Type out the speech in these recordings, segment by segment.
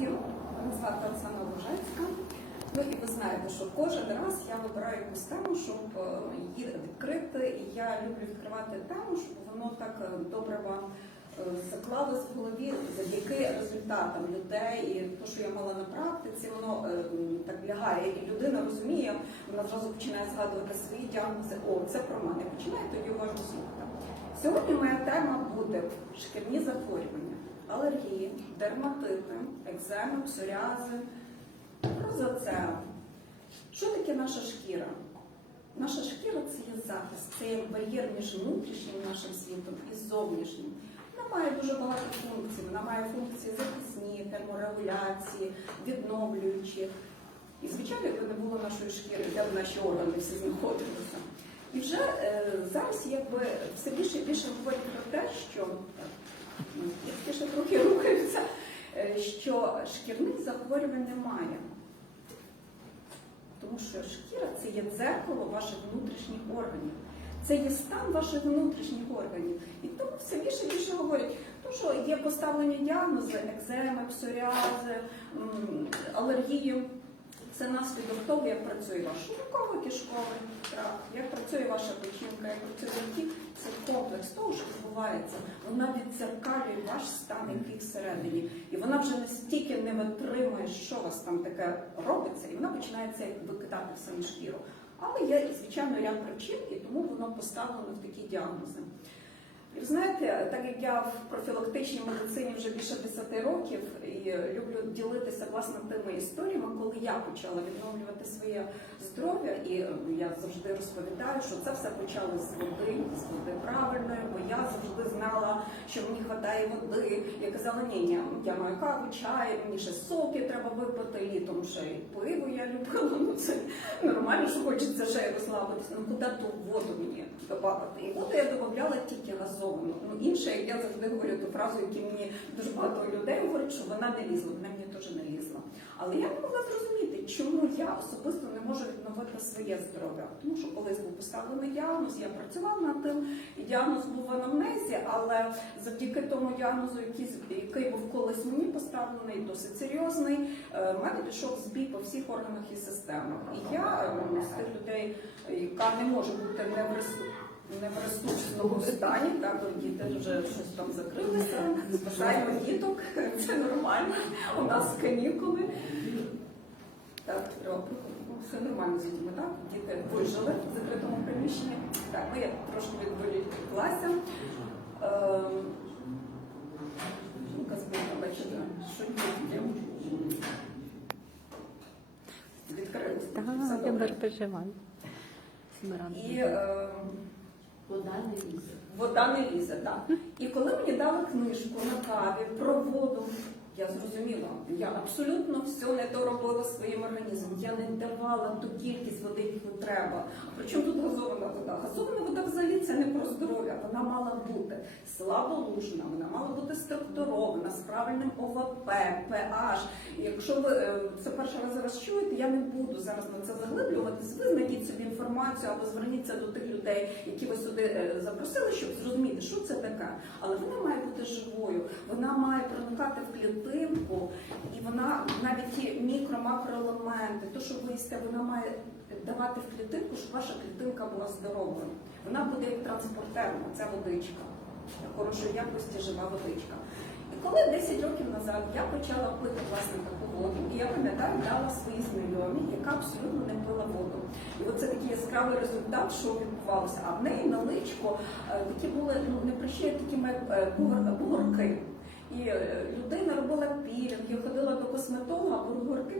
всім. Мене звати Оксана. Ну і ви знаєте, що кожен раз я вибираю якусь тему, щоб е, її відкрити. І я люблю відкривати тему, щоб воно так е, добре вам е, заклалось в голові завдяки результатам людей. І те, що я мала на практиці, воно так лягає. І людина розуміє, вона зразу починає згадувати свої діагнози. О, це про мене. Починає тоді уважно слухати. Сьогодні моя тема буде шкірні захворювання, алергії, дерматити, екземи, псоріази, розоцеа. Що таке наша шкіра? Наша шкіра це є захист, це є бар'єр між внутрішнім нашим світом і зовнішнім. Вона має дуже багато функцій. Вона має функції захисні, терморегуляції, відновлюючі. І, звичайно, якби не було нашої шкіри, де б наші органи всі знаходилися. І вже е, зараз якби все більше і більше говорять про те, що ну, трішки ще трохи рухаються, е, що шкірних захворювань немає. Тому що шкіра це є дзеркало ваших внутрішніх органів. Це є стан ваших внутрішніх органів. І тому все більше і більше говорять, тому що є поставлені діагнози, екземи, псоріази, алергії. Це наслідок того, як працює ваш шлунково-кишковий тракт, як працює ваша печінка, як працює ті. Це комплекс того, що відбувається. Вона відзеркалює ваш стан, який всередині. І вона вже настільки не витримує, що у вас там таке робиться, і вона починає це викидати в саму шкіру. Але є, звичайно, ряд причин, і тому воно поставлено в такі діагнози. Знаєте, так як я в профілактичній медицині вже більше 10 років і люблю ділитися власне тими історіями, коли я почала відновлювати своє здоров'я, і е, я завжди розповідаю, що це все почало з води, з води правильної, бо я завжди знала, що мені вистачає води. Я казала, ні, ні, я маю каву, чай, мені ще соки треба випити, літом ще й пиво я любила. Ну це нормально, що хочеться ще розслабитися. Ну куди ту воду мені додати? І воду я додавала тільки газовану. Ну інше, як я завжди говорю ту фразу, яку мені дуже багато людей говорять, що вона не лізла, вона мені теж не лізла. Але я не могла зрозуміти, чому я особисто не можу відновити своє здоров'я. Тому що колись був поставлений діагноз, я працювала над тим, і діагноз був в анамнезі, але завдяки тому діагнозу, який, який був колись мені поставлений, досить серйозний, е, в мене пішов збій по всіх органах і системах. І я е, з тих людей, яка не може бути не в ресурсі. Не в ресурсному стані, так, діти вже щось там закрилися, спасаємо діток, це нормально, у нас канікули. Так, треба все нормально з дітьми, так? Діти вижили в закритому приміщенні. Так, ну я трошки відволіклася. Ем, бачите, що дітки. Відкрилися. Так, я переживаю. І ем, Вода не лізе. Вода не лізе, так. І коли мені дали книжку на каві про воду, я зрозуміла, я абсолютно все не то робила своїм організмом. Я не давала ту кількість води, яку треба. Причому тут газована вода? Газована вода взагалі це не про здоров'я. Вона мала бути слаболужна, вона мала бути структурована, з правильним ОВП, pH. Якщо ви е, це перший раз зараз чуєте, я не буду зараз на це заглиблюватись. Ви знайдіть собі інформацію або зверніться до тих людей, які ви сюди е, запросили, щоб зрозуміти, що це таке. Але вона має бути живою, вона має проникати в клітинку, і вона навіть ті мікро-макроелементи, то, що ви їсте, вона має давати в клітинку, щоб ваша клітинка була здоровою. Вона буде як транспортерна, ця водичка, хорошої якості жива водичка. І коли 10 років назад я почала пити власне воду, і я пам'ятаю, дала своїй знайомій, яка абсолютно не пила воду. І оце такий яскравий результат, що відбувалося. А в неї на личку е, такі були ну не прищі, е, бугор- бугорки. І е, людина робила пілінг, я ходила до косметолога, бо бугорки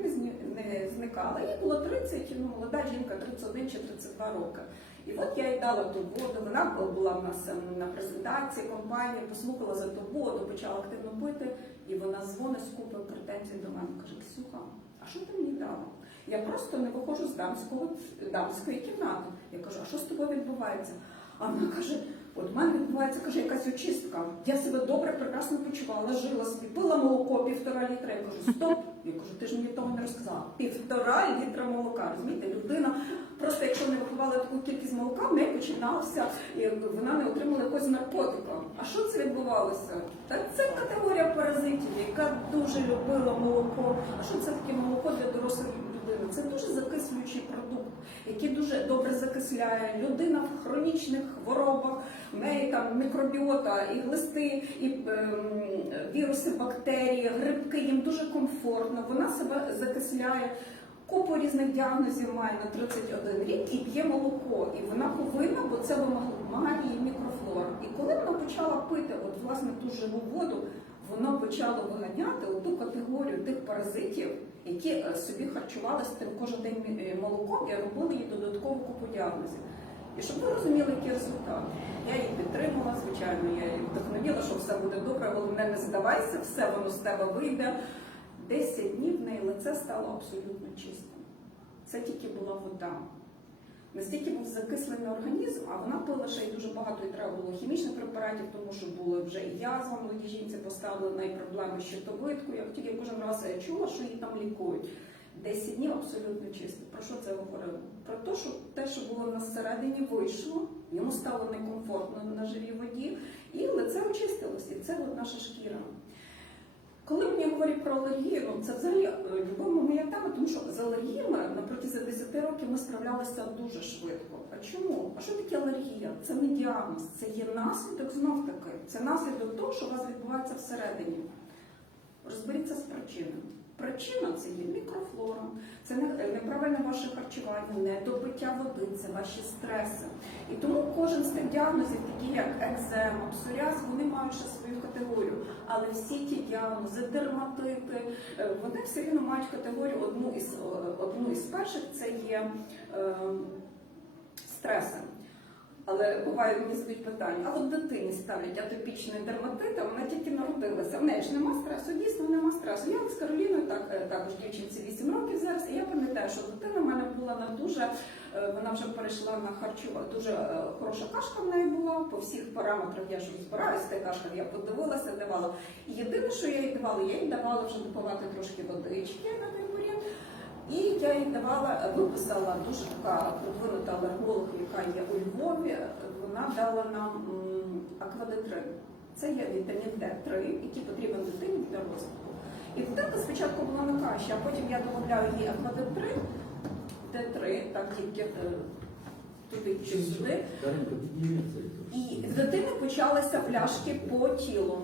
не зникали. Їй було 30, ну молода жінка, 31 чи 32 роки. І от я їй дала ту воду. Вона була в нас ем, на презентації компанії, послухала за ту воду, почала активно пити, і вона дзвонить з купою претензій до мене. Каже, Ксюха, а що ти мені дала? Я просто не виходжу з дамського дамської кімнати. Я кажу, а що з тобою відбувається? А вона каже: от в мене відбувається каже, якась очистка. Я себе добре, прекрасно почувала, жила собі, пила молоко півтора літра. Я кажу, стоп. Я кажу, ти ж мені того не розказала. Півтора літра молока. Розумієте, людина просто якщо не випивала таку кількість молока, в неї починався, і вона не отримала якогось наркотика. А що це відбувалося? Та це категорія паразитів, яка дуже любила молоко. А що це таке молоко для дорослої людини? Це дуже закислюючий продукт, який дуже добре закисляє. Людина в хронічних хворобах, там мікробіота, і глисти, і ем, віруси, бактерії, грибки, їм дуже комфортно. Вона себе закисляє. Купу різних діагнозів має на 31 рік і п'є молоко. І вона повинна, бо це вимагає її мікрофлора. І коли вона почала пити, от власне ту живу воду, воно почало виганяти ту категорію тих паразитів, які е, собі харчувалися тим кожен день е, молоком і робили їй додаткову купу діагнозів. І щоб ви розуміли, який результат. Я її підтримала, звичайно, я її вдохновила, що все буде добре, головне не здавайся, все воно з тебе вийде. 10 днів в неї лице стало абсолютно чистим. Це тільки була вода. Настільки був закислений організм, а вона пила ще й дуже багато і треба було хімічних препаратів, тому що були вже і язва молодій жінці поставлена, і проблеми з щитовидкою. Я тільки кожен раз я чула, що її там лікують. 10 днів абсолютно чисто. Про що це говорило? Про те, що те, що було в нас всередині, вийшло, йому стало некомфортно на живій воді, і лице очистилося. І це от наша шкіра. Коли мені говорять про алергію, ну це взагалі е, любима моя тема, тому що з алергіями на протязі 10 років ми справлялися дуже швидко. А чому? А що таке алергія? Це не діагноз, це є наслідок знов таки. Це наслідок того, що у вас відбувається всередині. Розберіться з причинами. Причина це є мікрофлора, це неправильне ваше харчування, недопиття води, це ваші стреси. І тому кожен з тих діагнозів, такі як екзема, псоріаз, вони мають ще свою категорію. Але всі ті діагнози, дерматити, е, вони все рівно мають категорію одну із е, одну із перших це є е, стреси. Але буває, мені задають питання, а от дитині ставлять атопічний дерматит, а вона тільки народилася. В неї ж нема стресу, дійсно нема стресу. Я з Кароліною так, е, також дівчинці 8 років зараз, і я пам'ятаю, що дитина в мене була на дуже, е, вона вже перейшла на харчова, дуже е, хороша кашка в неї була, по всіх параметрах я ж розбираюся, та кашка я подивилася, давала. І єдине, що я їй давала, я їй давала вже допивати трошки водички. І я їй давала, виписала дуже така продвинута алерголог, яка є у Львові. Вона дала нам аквадетрин. Це є вітамін Д3, який потрібен дитині для розвитку. І дитинка спочатку була на каші, а потім я додавляю їй аквадетрин, Д3, так тільки е, туди чи сюди. І в дитини почалися пляшки по тілу.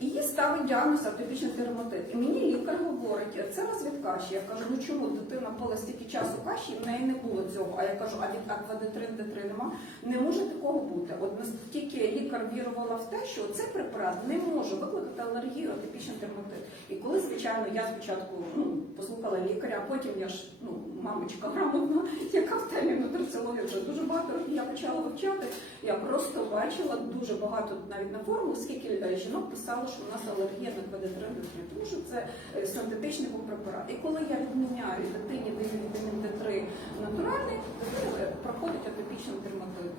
І ставить діагноз атопічний дерматит. І мені лікар говорить, це у вас від каші. Я кажу, ну чому дитина пила стільки часу каші, і в неї не було цього. А я кажу, а від аквадетрин Д3 нема. Не може такого бути. От настільки лікар вірувала в те, що цей препарат не може викликати алергію, атопічний дерматит. І коли, звичайно, я спочатку ну, послухала лікаря, а потім я ж ну, мамочка грамотна, яка в темі нутриціології вже дуже багато років почала вивчати. Я просто бачила дуже багато навіть на форумах, скільки е, жінок писало, що у нас алергія на квадротрин тому що це е, синтетичний був препарат. І коли я відміняю дитині вітамін Д3 натуральний, дитина е, проходить атопічний дерматит.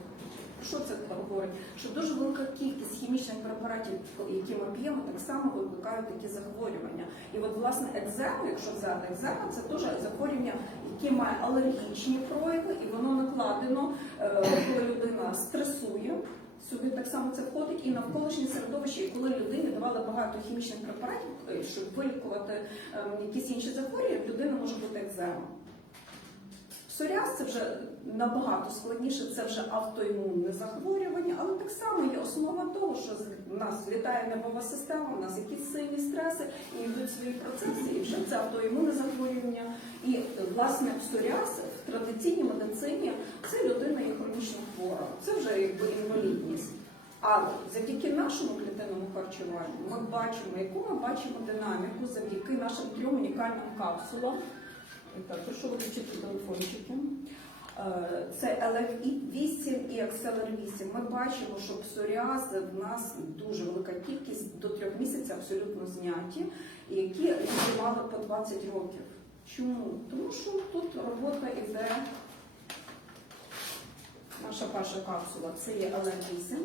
Що це говорить? Що дуже велика кількість хімічних препаратів, які ми п'ємо, так само викликають такі захворювання. І от власне екзему, якщо взяти екзема, це теж захворювання, яке має алергічні прояви, і воно накладено, е, коли людина стресує. Сюди так само це входить і навколишнє середовище, і коли людині давали багато хімічних препаратів, е, щоб вилікувати ем, якісь інші захворювання, в людини може бути екзема. Псоріаз це вже набагато складніше, це вже автоімунне захворювання, але так само є основа того, що в нас літає нервова система, у нас якісь сильні стреси і йдуть свої процеси, і вже це автоімунне захворювання. І власне псоріаз в традиційній медицині це людина є хронічно хвора, це вже якби інвалідність. Але завдяки нашому клітинному харчуванню ми бачимо, яку ми бачимо динаміку завдяки нашим трьом унікальним капсулам. Так, прошу виключити телефончики. Е, Це LF8 і XLR8. Ми бачимо, що псоріаз в нас дуже велика кількість до трьох місяців абсолютно зняті, які лікували по 20 років. Чому? Тому що тут робота йде. Наша перша капсула це є LF8.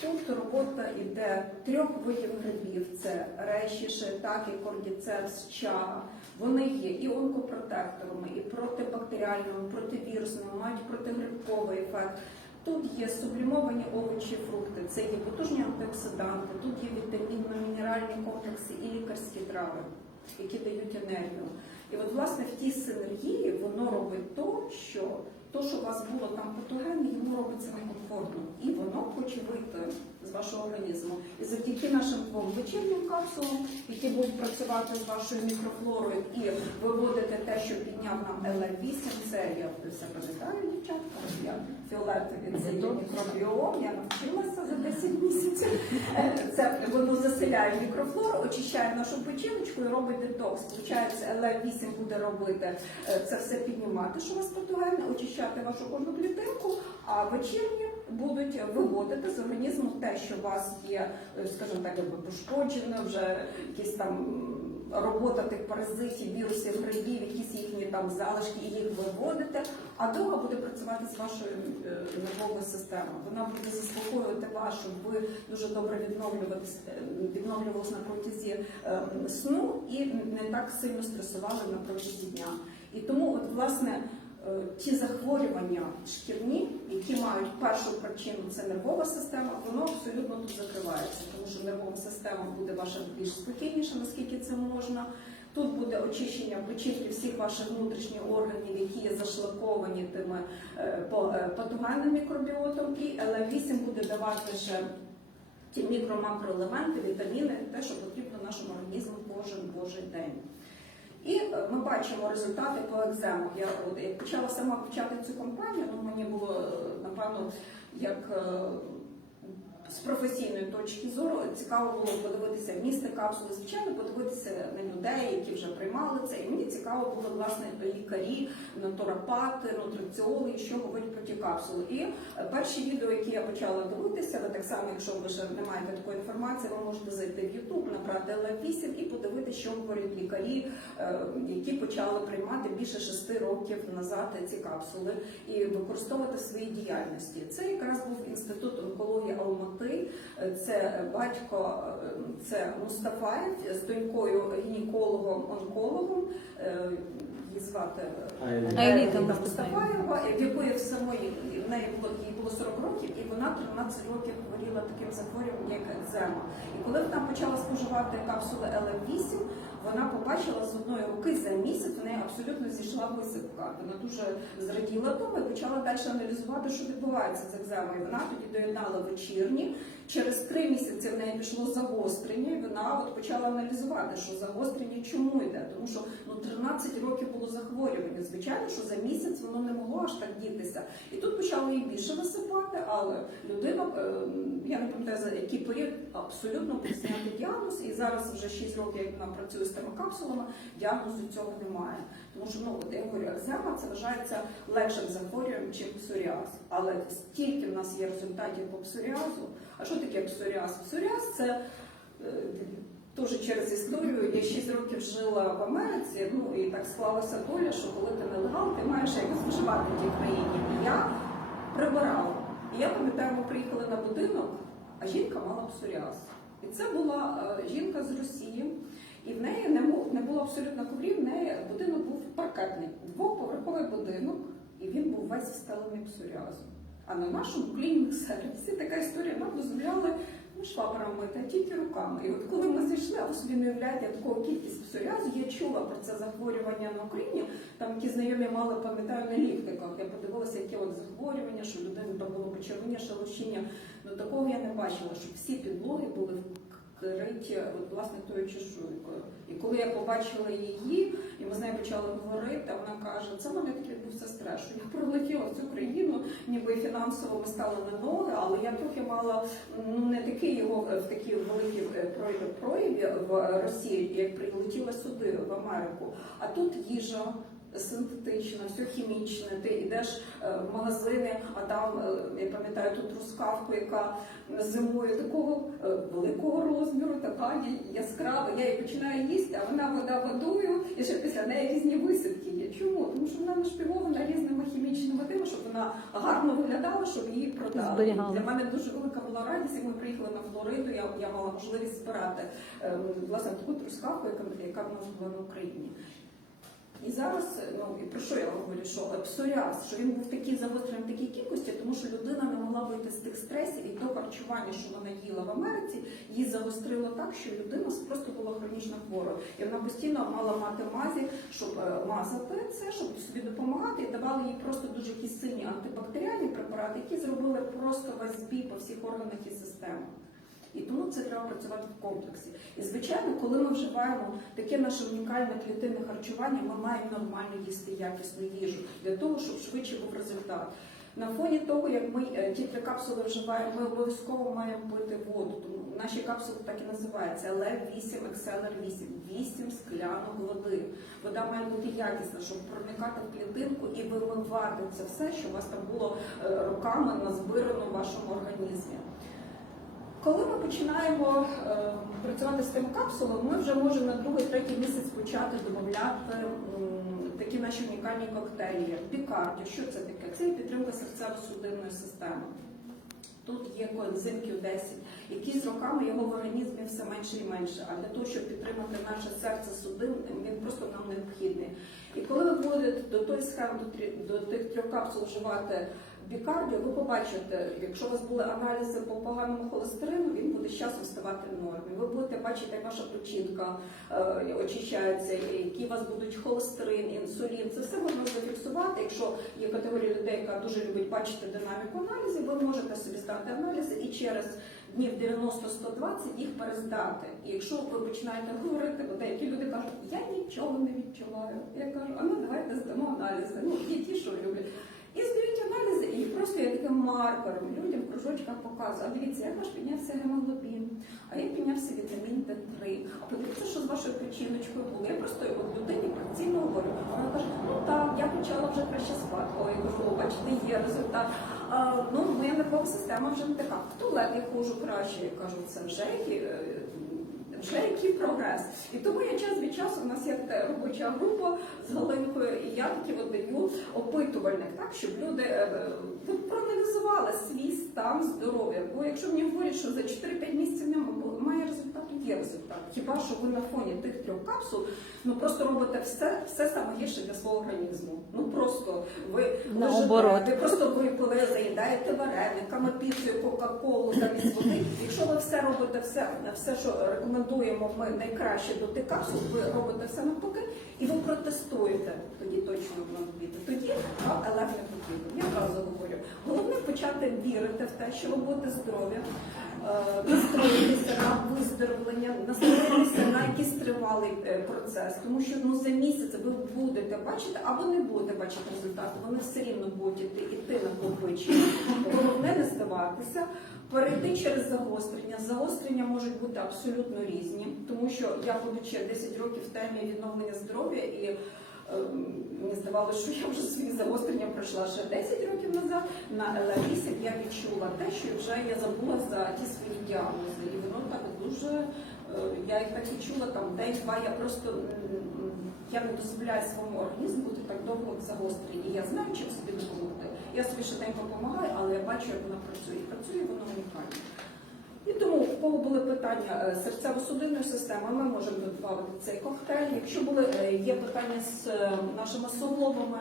Тут робота йде трьох видів грибів: це реші, шийтаки, кордіцепс, чага. Вони є і онкопротекторами, і протибактеріальними, противірусними, мають протигрибковий ефект. Тут є сублімовані овочі, фрукти, це є потужні антиоксиданти, тут є вітамінно-мінеральні комплекси і лікарські трави. які дають енергію. І от власне в тій синергії воно робить то, що то, що у вас було там патогенне, йому робиться некомфортно. І воно хоче вийти з вашого організму. І завдяки нашим двом вечірнім капсулам, які будуть працювати з вашою мікрофлорою і виводити те, що підняв нам ЛР8, це я все пам'ятаю, дівчатка, це є мікробіом, я навчилася за 10 місяців. Це воно заселяє мікрофлору, очищає нашу печіночку і робить детокс. Получається, ЛР8 буде робити е, це все піднімати, що у вас патогенне, очищати вашу кожну клітинку, а вечірні будуть виводити з організму те, що у вас є, е, скажімо так, якби пошкоджено, вже якісь там робота тих паразитів, вірусів, грибів, якісь їхні там залишки, і їх виводити. А друга буде працювати з вашою е, нервовою системою. Вона буде заспокоювати вас, щоб ви дуже добре відновлюватись, е, відновлювалися на протязі е, сну і не так сильно стресували на протязі дня. І тому, от власне. Е, Ті захворювання шкірні, які мають першу причину, це нервова система, воно абсолютно тут закривається, тому що нервова система буде ваша більш спокійніша, наскільки це можна. Тут буде очищення печінки всіх ваших внутрішніх органів, які є зашлаковані тими е, е, патогенним мікробіотом, і ЛР8 буде давати ще ті мікро-макроелементи, вітаміни, те, що потрібно нашому організму кожен божий день. І е, ми бачимо результати по екзему. Я от як почала сама почати цю компанію, ну мені було е, напевно як е, з професійної точки зору цікаво було подивитися місце капсули, звичайно, подивитися на людей, які вже приймали це. І мені цікаво було власне лікарі, натуропати, нутриціологи, що говорять про ті капсули. І перші відео, які я почала дивитися, ви так само, якщо ви ще не маєте такої інформації, ви можете зайти в YouTube, набрати ЛФ8 і подивитися, що говорять лікарі, е, які почали приймати більше шести років назад ці капсули і використовувати в своїй діяльності. Це якраз був інститут онкології Алмати. Е, Це батько, це Мустафаєв з донькою гінекологом-онкологом. е, Її звати е, Мустафаєва. Мустафаєва, в якої в самої в неї було їй було 40 років, і вона 13 років хворіла таким захворюванням, як екзема. І коли вона почала споживати капсули ЛМ8, вона побачила з одної руки за місяць, у неї абсолютно зійшла висипка. Вона дуже зраділа тому і почала далі аналізувати, що відбувається з екземою. Вона тоді доєднала вечірні. Через три місяці в неї пішло загострення, і вона от почала аналізувати, що загострення чому йде. Тому що ну 13 років було захворювання. Звичайно, що за місяць воно не могло аж так дітися. І тут почало їй більше висипати, але людина, е, я не пам'ятаю за який період, абсолютно був діагноз, і зараз вже 6 років, як вона працює з тими капсулами, діагнозу цього немає. Тому що ну я говорю, екзема це вважається легшим захворюванням, чим псоріаз. Але стільки в нас є результатів по псоріазу. А що таке псоріаз? Псоріаз це е, Теж через історію я 6 років жила в Америці, ну і так склалася доля, що коли ти нелегал, ти маєш якось виживати в тій країні. Я прибирала. І я пам'ятаю, ми приїхали на будинок, а жінка мала псоріаз. І це була е, жінка з Росії, і в неї не, було абсолютно коврів, в неї будинок був паркетний, двоповерховий будинок, і він був весь встелений псоріазом. А на нашому клінінг сервісі така історія нам дозволяли ну, швабрами мити, а тільки руками. І от коли ми зайшли, а ви собі не уявляєте таку кількість псоріазу, я чула про це захворювання на Україні. Там які знайомі мали, пам'ятаю, на ліфтиках. Я подивилася, яке от захворювання, що людина там було почервоніння, шелушіння. Ну такого я не бачила, щоб всі підлоги були вкриті от, власне тою чешуйкою. І коли я побачила її, і ми з нею почали говорити, вона каже, це мене такий відбувся стрес, що я прилетіла в цю країну, ніби фінансово ми стали на ноги, але я трохи мала ну, не такий його е, в такій великій е, прояві в Росії, як прилетіла сюди, в Америку. А тут їжа. Синтетична, все хімічне. Ти йдеш е, в магазини, а там е, я пам'ятаю ту трускавку, яка зимою такого е, великого розміру, така яскрава. Я її починаю їсти, а вона вода водою, і ще після неї різні висипки є. Чому? Тому що вона нашпігована різними хімічними тими, щоб вона гарно виглядала, щоб її продали. Зберігали. Для мене дуже велика була радість, як ми приїхали на Флориду. Я, я мала можливість збирати ем, власне таку трускавку, яка, яка в нас була в Україні. І зараз, ну і про що я говорю, що псоріаз, що він був такий загострений в такій кількості, тому що людина не могла вийти з тих стресів, і то харчування, що вона їла в Америці, її загострило так, що людина просто була хронічно хвора. І вона постійно мала мати мазі, щоб е, мазати це, щоб собі допомагати, і давали їй просто дуже якісь сильні антибактеріальні препарати, які зробили просто весь збій по всіх органах і системах. І тому це треба працювати в комплексі. І звичайно, коли ми вживаємо таке наше унікальне клітинне харчування, ми маємо нормально їсти якісну їжу для того, щоб швидше був результат. На фоні того, як ми е, ті три капсули вживаємо, ми обов'язково маємо пити воду. Тому наші капсули так і називаються лев 8 XLR 8 8 склянок води. Вода має бути якісна, щоб проникати в клітинку і вимивати це все, що у вас там було е, роками назбирано в вашому організмі. Коли ми починаємо е, працювати з тим капсулом, ми вже можемо на другий, третій місяць почати додати м, такі наші унікальні коктейлі. Пікардіо, що це таке? Це підтримка серцево-судинної системи. Тут є коензим Q10, який з роками його в організмі все менше і менше. А для того, щоб підтримати наше серце судин, він просто нам необхідний. І коли ви будете до тої схеми, до тих трьох капсул вживати бікардіо, ви побачите, якщо у вас були аналізи по поганому холестерину, він буде з часом ставати в нормі. Ви будете бачити, як ваша печінка е, очищається, які у вас будуть холестерин, інсулін. Це все можна зафіксувати. Якщо є категорія людей, яка дуже любить бачити динаміку аналізів, ви можете собі здати аналізи і через днів 90-120 їх перездати. І якщо ви починаєте говорити, бо деякі люди кажуть, я нічого не відчуваю. Я кажу, а ну давайте здамо аналізи. Ну, є ті, що люблять. І здають аналізи, і просто я таким маркером людям в кружочках показую. А дивіться, як ваш піднявся гемоглобін, а як піднявся вітамін Д3. А подивіться, що з вашою печіночкою було. Я просто от людині працівно говорю. Вона каже, ну так, я почала вже краще спати. Ой, я кажу, «О, бачите, є результат. А, ну, моя нервова система вже не така. В туалет я ходжу краще. Я кажу, це вже е, вже який прогрес. І тому я час від часу, у нас є така робоча група з Галинкою, і я таки от даю опитувальник, так, щоб люди е, е, проаналізували свій стан здоров'я. Бо якщо мені говорять, що за 4-5 місяців немає результату, є результат. Хіба що ви на фоні тих трьох капсул ну просто робите все, все саме гірше для свого організму. Ну просто ви ви Наоборот. ви просто випили, заїдаєте варениками, піцею, кока-колу замість води. Якщо ви все робите, все, все, що рекомендуємо ми найкраще до ви робите все навпаки, і ви протестуєте, тоді точно буде. Тоді елег не потрібен. Я одразу говорю. Головне почати вірити в те, що ви будете здорові, е, настроїтися на виздоровлення, настроїтися на якийсь тривалий е, процес, тому що ну за місяць ви будете бачити або не будете бачити результати, вони все рівно будуть іти, іти накопичення. Головне не здаватися. Перейти через загострення. Загострення можуть бути абсолютно різні, тому що я будучи 10 років в темі відновлення здоров'я і ем, мені здавалося, що я вже свої загострення пройшла ще 10 років назад. На ЛА-8 я відчула те, що вже я забула за ті свої діагнози. І воно так дуже, е, я їх так відчула там день-два, я просто я не дозволяю своєму організму бути так довго в загостренні. Я знаю, чим собі допомогти. Я собі швиденько допомагаю, але я бачу, як вона працює. Працює воно унікально. І тому, в кого були питання е, серцево-судинної системи, ми можемо додати цей коктейль. Якщо були е, є питання з е, нашими суглобами,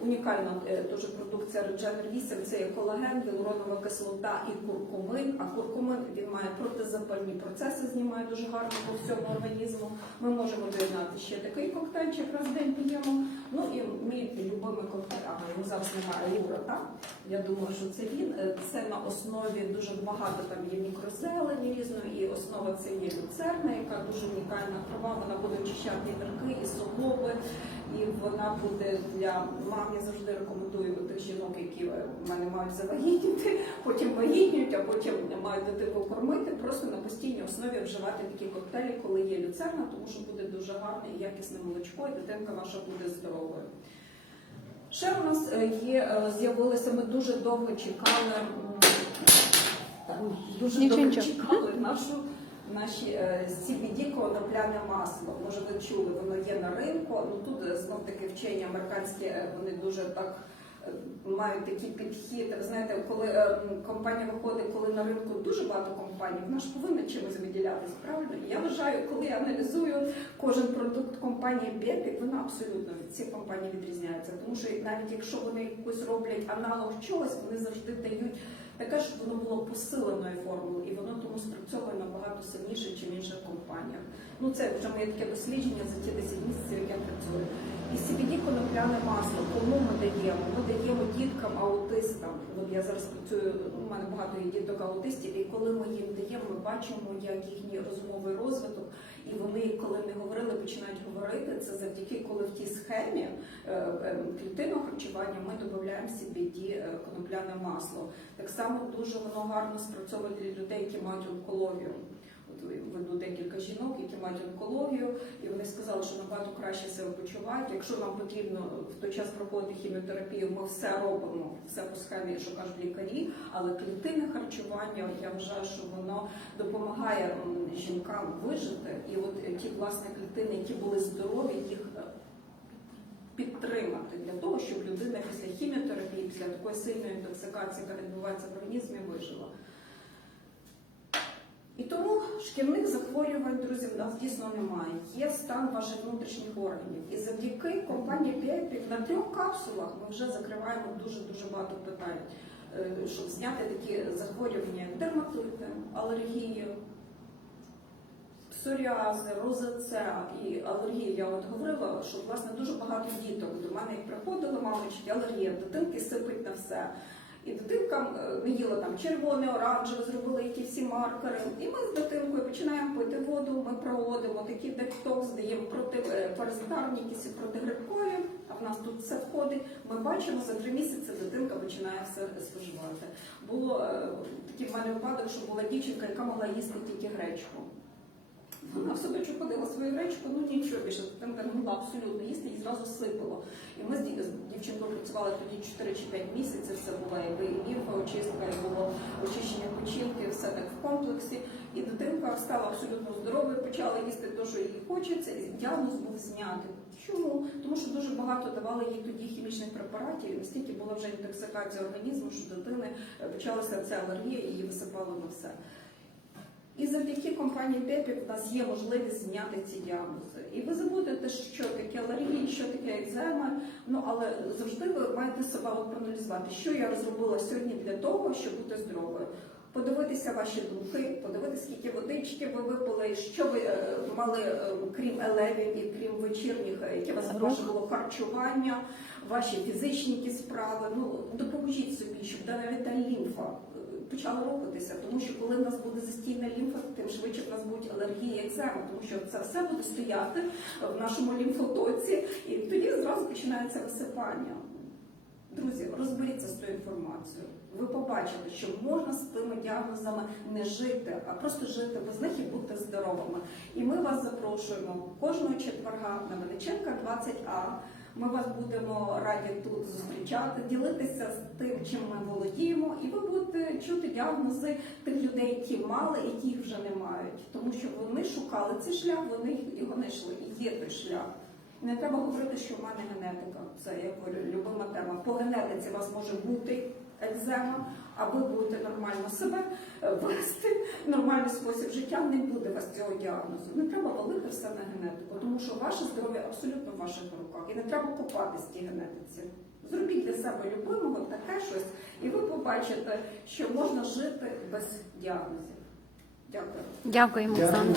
унікальна дуже продукція Regener 8, це є колаген, гіалуронова кислота і куркумин. А куркумин він має протизапальні процеси, знімає дуже гарно по всьому організму. Ми можемо доєднати ще такий коктейльчик раз в день п'ємо. Ну і мій любимий коктейль, ага, йому зараз немає лура, так? Я думаю, що це він. Це на основі дуже багато там є мікрозелені різної, і основа це є люцерна, яка дуже унікальна трава. Вона буде очищати і нирки, і суглоби, і вона буде для мам. Я завжди рекомендую тих жінок, які е, в мене мають завагітніти, потім вагітнюють, а потім мають дитину кормити. Просто на постійній основі вживати такі коктейлі, коли є люцерна, тому що буде дуже гарне і якісне молочко, і дитинка ваша буде здоровою. Ще у нас е, є, е, з'явилися, ми дуже довго чекали, дуже Нічого, довго нічого. чекали нашу, наші е, CBD конопляне масло. Може, ви чули, воно є на ринку. Ну тут е, знов таки вчені американські, е, вони дуже так е, мають такий підхід. Ви знаєте, коли е, компанія виходить, коли на ринку дуже багато компаній, вона ж повинна чимось виділятися, правильно? Я вважаю, коли я аналізую кожен продукт компанії Бепік, вона абсолютно від всіх компаній відрізняється. Тому що навіть якщо вони якось роблять аналог чогось, вони завжди дають таке, щоб воно було посиленою формулою, і воно тому спрацьовує набагато сильніше, ніж в інших компаніях. Ну це вже моє таке дослідження за ті 10 місяців, як я працюю. І CBD конопляне масло, кому ми даємо? Ми даємо діткам, аутистам. От я зараз працюю, у мене багато є діток аутистів, і коли ми їм даємо, ми бачимо, як їхній розмовий розвиток, і вони, коли не говорили, починають говорити. Це завдяки, коли в тій схемі е, е, клітинного харчування ми додаємо CBD е, конопляне масло. Так само дуже воно гарно спрацьовує для людей, які мають онкологію. Веду декілька жінок, які мають онкологію, і вони сказали, що набагато краще себе почувають. Якщо нам потрібно в той час проходити хіміотерапію, ми все робимо, все по схемі, що кажуть лікарі, але клітинне харчування, я вважаю, що воно допомагає жінкам вижити. І от ті власне клітини, які були здорові, їх е, підтримати для того, щоб людина після хіміотерапії, після такої сильної інтоксикації, яка відбувається в організмі, вижила. Шкільних захворювань, друзі, в нас дійсно немає. Є стан ваших внутрішніх органів. І завдяки компанії Пепік на трьох капсулах ми вже закриваємо дуже-дуже багато питань, е, щоб зняти такі захворювання, як дерматити, алергію, псоріази, розацеа і алергія. Я от говорила, що власне дуже багато діток до мене приходили, мамочки, алергія, дитинки сипить на все. І дитинка е, їла там червоне, оранжеве, зробили які всі маркери. І ми з дитинкою починаємо пити воду, ми проводимо такий детокс, даємо проти е, паразитарні якісь протигрибкові, а в нас тут все входить. Ми бачимо за три місяці дитинка починає все споживати. Було е, такий в мене випадок, що була дівчинка, яка мала їсти тільки гречку. Вона в садочок ходила свою гречку, ну нічого більше, не могла абсолютно їсти і зразу сипало. І ми з дівчинкою працювали тоді 4 чи 5 місяців, це була якби і лімфоочистка, і було очищення печінки, все так в комплексі. І дитинка стала абсолютно здоровою, почала їсти те, що їй хочеться, і діагноз був знятий. Чому? Тому що дуже багато давали їй тоді хімічних препаратів, і настільки була вже інтоксикація організму, що дитини е, почалася ця алергія і її висипало на все. І завдяки компанії Депік у нас є можливість зняти ці діагнози. І ви забудете, що таке алергія, що таке екзема. Ну але завжди ви маєте себе проаналізувати, що я розробила сьогодні для того, щоб бути здоровою. Подивитися ваші думки, подивитися, скільки водички ви випили, що ви е, мали е, крім елевів і крім вечірніх, е, яке вас ваше було харчування, ваші фізичні справи. Ну допоможіть собі, щоб навіть та лімфа почала рухатися, тому що коли в нас буде застійна лімфа, тим швидше в нас будуть алергії, екземи, тому що це все буде стояти в нашому лімфотоці, і тоді зразу починається висипання. Друзі, розберіться з тою інформацією. Ви побачите, що можна з тими діагнозами не жити, а просто жити без них і бути здоровими. І ми вас запрошуємо кожного четверга на Величенка 20А. Ми вас будемо раді тут зустрічати, ділитися з тим, чим ми володіємо, і ви будете чути діагнози тих людей, які мали, які їх вже не мають. Тому що вони шукали цей шлях, вони його знайшли. І є той шлях. Не треба говорити, що в мене генетика. Це я говорю, любима тема. По генетиці у вас може бути екзема, а ви будете нормально себе е, вести, нормальний спосіб життя, не буде вас цього діагнозу. Не треба валити все на генетику, тому що ваше здоров'я абсолютно в ваших руках. І не треба копатись в тій генетиці. Зробіть для себе любимого таке щось, і ви побачите, що можна жити без діагнозів. Дякую. Дякуємо, Дякую. Дякую.